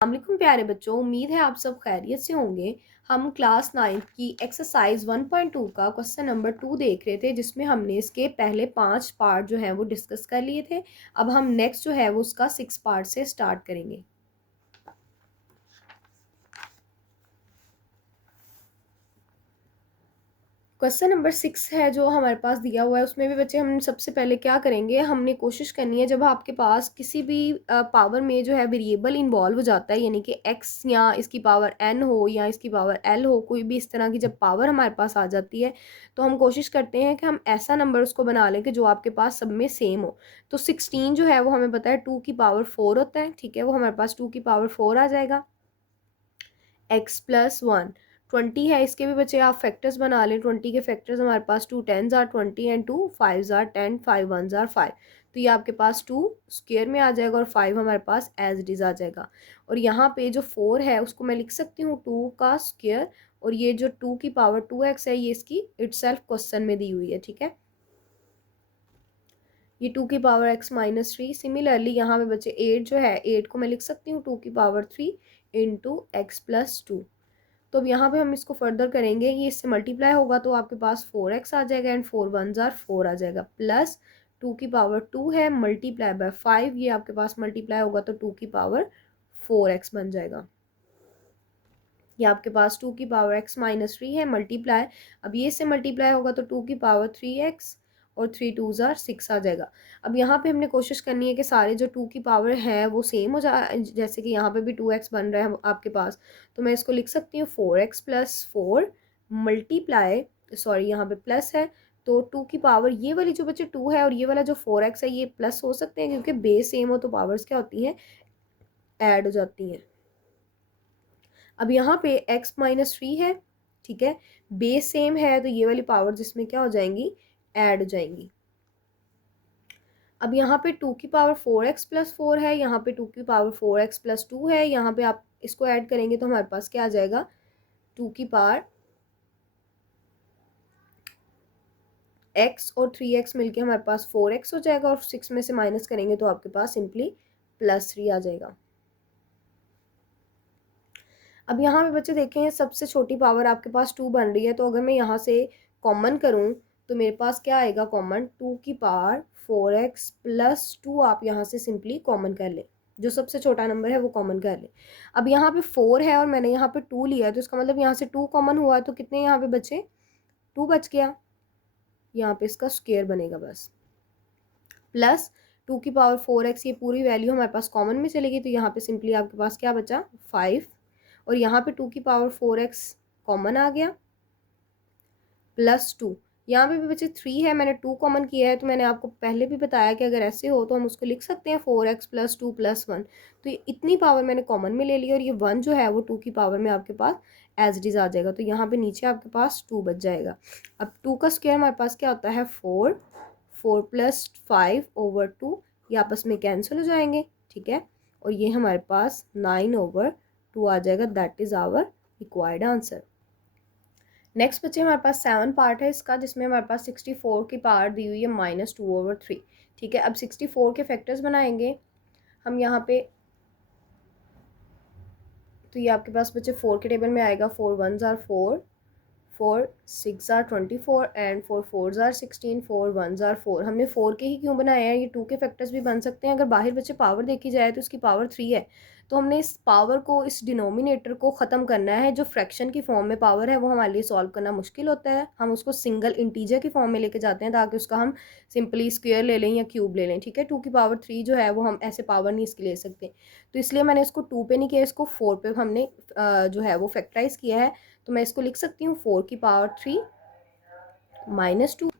अस्सलामुअलैकुम प्यारे बच्चों, उम्मीद है आप सब खैरियत से होंगे। हम क्लास 9 की एक्सरसाइज 1.2 का क्वेश्चन नंबर 2 देख रहे थे, जिसमें हमने इसके पहले 5 पार्ट जो हैं वो डिस्कस कर लिए थे। अब हम नेक्स्ट जो है वो उसका 6 पार्ट से स्टार्ट करेंगे। क्वेश्चन नंबर 6 है जो हमारे पास दिया हुआ है, उसमें भी बच्चे हम सबसे पहले क्या करेंगे, हमने कोशिश करनी है जब आपके पास किसी भी पावर में जो है वेरिएबल इन्वॉल्व हो जाता है, यानी कि एक्स या इसकी पावर एन हो या इसकी पावर एल हो, कोई भी इस तरह की जब पावर हमारे पास आ जाती है तो हम कोशिश करते हैं कि हम ऐसा नंबर उसको बना लें कि जो आपके पास सब में सेम हो। तो 16 जो है वो हमें पता है 2 की पावर 4 होता है, ठीक है, वो हमारे पास 2 की पावर 4 आ जाएगा। x+1 20 है, इसके भी बच्चे आप फैक्टर्स बना लें। 20 के फैक्टर्स हमारे पास 2 10s are 20 and 2 5s are 10, 5 1s are 5। तो ये आपके पास 2 स्क्वायर में आ जाएगा और 5 हमारे पास एज इट इज आ जाएगा। और यहाँ पे जो 4 है उसको मैं लिख सकती हूँ 2 का स्क्वायर, और ये जो 2 की पावर 2x है ये इसकी इटसेल्फ क्वेश्चन में दी हुई है, ठीक है। ये 2 की पावर x-3। सिमिलरली यहाँ पे बच्चे 8 जो है, 8 को मैं लिख सकती हूँ 2 की पावर 3 इंटू x+2। तो अब यहाँ पे हम इसको फर्दर करेंगे, ये इससे मल्टीप्लाई होगा तो आपके पास 4x आ जाएगा एंड 4 1s आर 4 आ जाएगा, प्लस 2 की पावर 2 है मल्टीप्लाई बाय 5, ये आपके पास मल्टीप्लाई होगा तो 2 की पावर 4x बन जाएगा। ये आपके पास 2 की पावर x-3 है मल्टीप्लाई, अब ये इससे मल्टीप्लाई होगा तो 2 की पावर 3x और 3 2s आर 6 आ जाएगा। अब यहाँ पे हमने कोशिश करनी है कि सारे जो 2 की पावर है वो सेम हो जाए, जैसे कि यहाँ पे भी 2x बन रहा है आपके पास, तो मैं इसको लिख सकती हूँ 4x+4 मल्टीप्लाई, सॉरी यहाँ पे प्लस है, तो 2 की पावर ये वाली जो बच्चे 2 है और ये वाला जो 4x है ये प्लस हो सकते हैं, क्योंकि बेस सेम हो तो पावर्स क्या होती हैं, ऐड हो जाती हैं। अब यहाँ पे x-3 है, ठीक है, बेस सेम है तो ये वाली पावर जिसमें क्या हो जाएंगी, ऐड हो जाएंगी। अब यहाँ पे 2 की पावर 4x+4 है, यहाँ पे 2 की पावर 4x+2 है, यहाँ पे आप इसको ऐड करेंगे तो हमारे पास क्या आ जाएगा, 2 की पावर x और 3x मिलके हमारे पास 4x हो जाएगा, और 6 में से माइनस करेंगे तो आपके पास सिंपली +3 आ जाएगा। अब यहाँ पे बच्चे देखें, सबसे छोटी पावर आपके पास 2 बन रही है, तो अगर मैं यहाँ से कॉमन करूँ तो मेरे पास क्या आएगा कॉमन, 2 की पावर 4x+2 आप यहाँ से सिंपली कॉमन कर लें, जो सबसे छोटा नंबर है वो कॉमन कर लें। अब यहाँ पे 4 है और मैंने यहाँ पे 2 लिया है, तो इसका मतलब यहाँ से 2 कॉमन हुआ तो कितने यहाँ पे बचे, 2 बच गया, यहाँ पे इसका स्क्वायर बनेगा बस, प्लस 2 की पावर 4x, ये पूरी वैल्यू हमारे पास कॉमन में चलेगी, तो यहाँ पे सिंपली आपके पास क्या बचा 5, और यहाँ पे 2 की पावर 4x कॉमन आ गया, +2, यहाँ पे भी बचे 3 है, मैंने 2 कॉमन किया है, तो मैंने आपको पहले भी बताया कि अगर ऐसे हो तो हम उसको लिख सकते हैं 4x+2+1। तो ये इतनी पावर मैंने कॉमन में ले ली, और ये 1 जो है वो 2 की पावर में आपके पास एज इट इज़ आ जाएगा, तो यहाँ पे नीचे आपके पास 2 बच जाएगा। अब 2 का स्क्वायर हमारे पास क्या होता है 4, 4+5/2, ये आपस में कैंसिल हो जाएंगे, ठीक है, और ये हमारे पास 9/2 आ जाएगा, that is our required answer. Next बच्चे हमारे पास 7 पार्ट है इसका, जिसमें हमारे पास 64 की पावर दी हुई है -2/3, ठीक है। अब 64 के फैक्टर्स बनाएंगे हम यहाँ पे, तो ये आपके पास बच्चे 4 के टेबल में आएगा, 4 1s are 4, 4 6 are 24 and 4 4s are 16, 4 1s are 4। हमने 4 के ही क्यों बनाए हैं, ये 2 के फैक्टर्स भी बन सकते हैं। अगर बाहर बच्चे पावर देखी जाए तो इसकी पावर 3 है, तो हमने इस पावर को, इस डिनोमिनेटर को ख़त्म करना है। जो फ्रैक्शन की फॉर्म में पावर है वो हमारे लिए सॉल्व करना मुश्किल होता है, हम उसको सिंगल इंटीजर की फॉर्म में लेके जाते हैं ताकि उसका हम सिंपली स्क्वायर ले लें या क्यूब ले लें, ठीक है। 2 की पावर 3 जो है वो हम ऐसे पावर नहीं इसकी ले सकते, तो इसलिए मैंने इसको 2 पे नहीं किया, इसको 4 पे हमने जो है वो फैक्टराइज किया है। तो मैं इसको लिख सकती हूँ 4 की पावर 3 -2,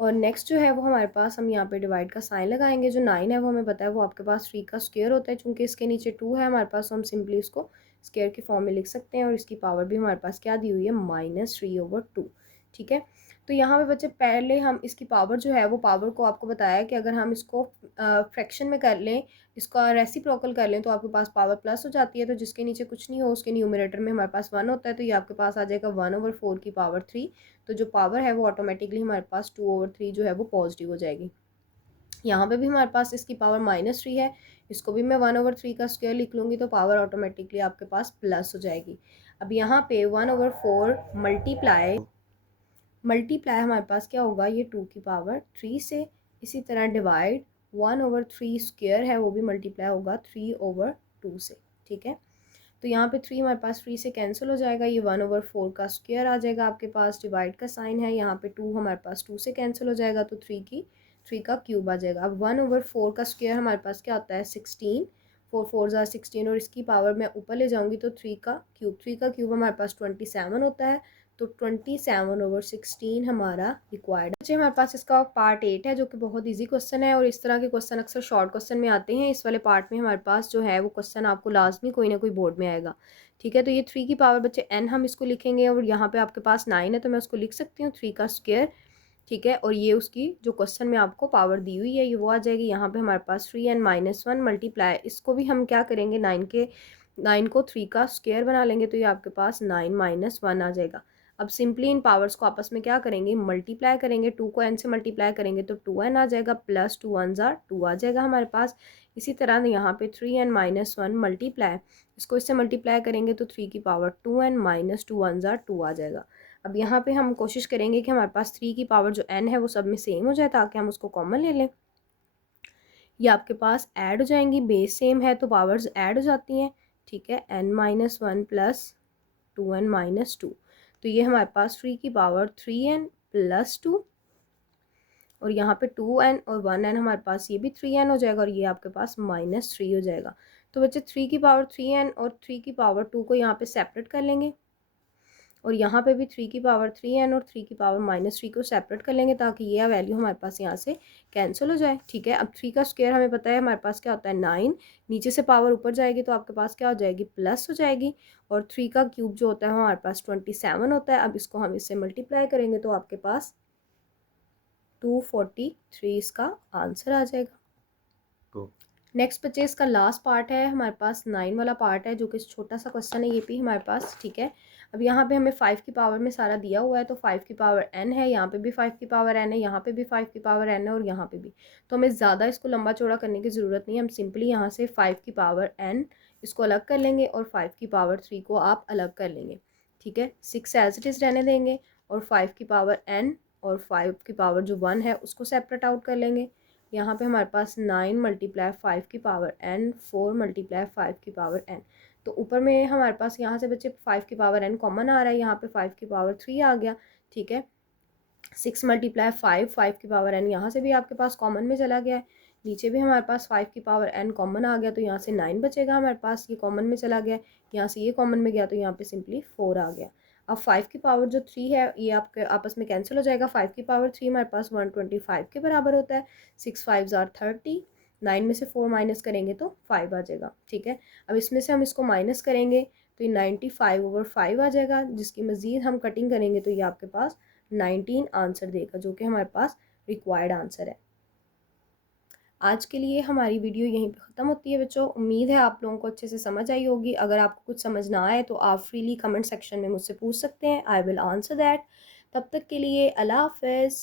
और नेक्स्ट जो है वो हमारे पास, हम यहाँ पे डिवाइड का साइन लगाएंगे। जो 9 है वो हमें पता है वो आपके पास 3 का स्क्वायर होता है, चूंकि इसके नीचे 2 है हमारे पास, तो हम सिंपली इसको स्क्वायर की फॉर्म में लिख सकते हैं, और इसकी पावर भी हमारे पास क्या दी हुई है -3/2, ठीक है। तो यहाँ पे बच्चे पहले हम इसकी पावर जो है वो, पावर को आपको बताया कि अगर हम इसको फ्रैक्शन में कर लें, इसका रेसिप्रोकल कर लें, तो आपके पास पावर प्लस हो जाती है, तो जिसके नीचे कुछ नहीं हो उसके न्यूमरेटर में हमारे पास 1 होता है, तो ये आपके पास आ जाएगा 1/4 की पावर 3, तो जो पावर है वो ऑटोमेटिकली हमारे पास 2/3 जो है वो पॉजिटिव हो जाएगी। यहाँ पे भी हमारे पास इसकी पावर -3 है, इसको भी मैं 1/3 का स्क्वायर लिख लूँगी तो पावर ऑटोमेटिकली आपके पास प्लस हो जाएगी। अब यहाँ पे 1/4 मल्टीप्लाई हमारे पास क्या होगा, ये 2 की पावर 3 से, इसी तरह डिवाइड 1/3 स्क्वायर है वो भी मल्टीप्लाई होगा 3/2 से, ठीक है। तो यहाँ पे 3 हमारे पास 3 से कैंसिल हो जाएगा, ये 1/4 का स्क्वायर आ जाएगा आपके पास, डिवाइड का साइन है, यहाँ पे 2 हमारे पास 2 से कैंसिल हो जाएगा तो 3 का क्यूब आ जाएगा। अब 1/4 का स्क्वायर हमारे पास क्या होता है 16, 4 4 ज़ा 16 और इसकी पावर मैं ऊपर ले जाऊँगी तो 3 का क्यूब हमारे पास 27 होता है, तो 27/16 हमारा रिक्वायर्ड है। हमारे पास इसका पार्ट 8 है जो कि बहुत इजी क्वेश्चन है और इस तरह के क्वेश्चन अक्सर शॉर्ट क्वेश्चन में आते हैं। इस वाले पार्ट में हमारे पास जो है वो क्वेश्चन आपको लाजमी कोई ना कोई बोर्ड में आएगा, ठीक है। तो ये 3 की पावर बच्चे n हम इसको लिखेंगे और यहाँ पे आपके पास 9 है तो मैं उसको लिख सकती हूँ 3 का स्क्वायर, ठीक है। और ये उसकी जो क्वेश्चन में आपको पावर दी हुई है ये वो आ जाएगी। यहाँ पे हमारे पास 3n-1 मल्टीप्लाई, इसको भी हम क्या करेंगे 9 को 3 का स्क्वायर बना लेंगे तो ये आपके पास 9 - 1 आ जाएगा। अब सिंपली इन पावर्स को आपस में क्या करेंगे मल्टीप्लाई करेंगे, 2 को n से मल्टीप्लाई करेंगे तो 2n आ जाएगा, प्लस 2 1 ज़ा 2 आ जाएगा हमारे पास। इसी तरह यहाँ पे 3n-1 मल्टीप्लाई, इसको इससे मल्टीप्लाई करेंगे तो 3 की पावर 2n - 2 1 ज़ा 2 आ जाएगा। अब यहाँ पे हम कोशिश करेंगे कि हमारे पास 3 की पावर जो n है वो सब में सेम हो जाए ताकि हम उसको कॉमन ले लें। ये आपके पास ऐड हो जाएंगी, बेस सेम है तो पावर्स ऐड हो जाती हैं, ठीक है। n-1 प्लस 2n-2, तो ये हमारे पास 3 की पावर 3n प्लस 2 और यहाँ पे 2n और 1n हमारे पास ये भी 3n हो जाएगा और ये आपके पास -3 हो जाएगा। तो बच्चे 3 की पावर 3n और 3 की पावर 2 को यहाँ पे सेपरेट कर लेंगे और यहाँ पे भी 3 की पावर 3n और 3 की पावर -3 को सेपरेट कर लेंगे ताकि ये वैल्यू हमारे पास यहाँ से कैंसिल हो जाए, ठीक है। अब 3 का स्क्वायर हमें पता है हमारे पास क्या होता है 9, नीचे से पावर ऊपर जाएगी तो आपके पास क्या हो जाएगी प्लस हो जाएगी, और 3 का क्यूब जो होता है हमारे पास 27 होता है। अब इसको हम इससे मल्टीप्लाई करेंगे तो आपके पास 243 इसका आंसर आ जाएगा। नेक्स्ट बच्चे इसका लास्ट पार्ट है हमारे पास 9 वाला पार्ट है जो कि छोटा सा क्वेश्चन है ये भी हमारे पास, ठीक है। अब यहाँ पे हमें 5 की पावर में सारा दिया हुआ है तो 5 की पावर n है, यहाँ पे भी 5 की पावर n है, यहाँ पे भी 5 की पावर n है और यहाँ पे भी। तो हमें ज़्यादा इसको लंबा चौड़ा करने की ज़रूरत नहीं है, हम सिंपली यहाँ से 5 की पावर n इसको अलग कर लेंगे और 5 की पावर 3 को आप अलग कर लेंगे, ठीक है। 6 एज इट इज़ रहने देंगे और 5 की पावर n और 5 की पावर जो 1 है उसको सेपरेट आउट कर लेंगे। यहाँ पे हमारे पास 9 × 5 की पावर n, 4 × 5 की पावर n, तो ऊपर में हमारे पास यहाँ से बच्चे 5 की पावर n कॉमन आ रहा है, यहाँ पे 5 की पावर 3 आ गया, ठीक है। 6 × 5 की पावर n यहाँ से भी आपके पास कॉमन में चला गया है, नीचे भी हमारे पास 5 की पावर n कॉमन आ गया तो यहाँ से 9 बचेगा हमारे पास, ये कॉमन में चला गया, यहाँ से ये कॉमन में गया तो यहाँ पे सिंपली 4 आ गया। अब 5 की पावर जो 3 है ये आपके आपस में कैंसिल हो जाएगा, 5 की पावर 3 हमारे पास 125 के बराबर होता है, 6 5 ज़ार 30, 9 में से 4 माइनस करेंगे तो 5 आ जाएगा, ठीक है। अब इसमें से हम इसको माइनस करेंगे तो ये 95/5 आ जाएगा, जिसकी मज़ीद हम कटिंग करेंगे तो ये आपके पास 19 आंसर देगा जो कि हमारे पास रिक्वायर्ड आंसर है। आज के लिए हमारी वीडियो यहीं पे ख़त्म होती है बच्चों, उम्मीद है आप लोगों को अच्छे से समझ आई होगी। अगर आपको कुछ समझ ना आए तो आप फ्रीली कमेंट सेक्शन में मुझसे पूछ सकते हैं, आई विल आंसर दैट। तब तक के लिए अल्लाह हाफ़िज़।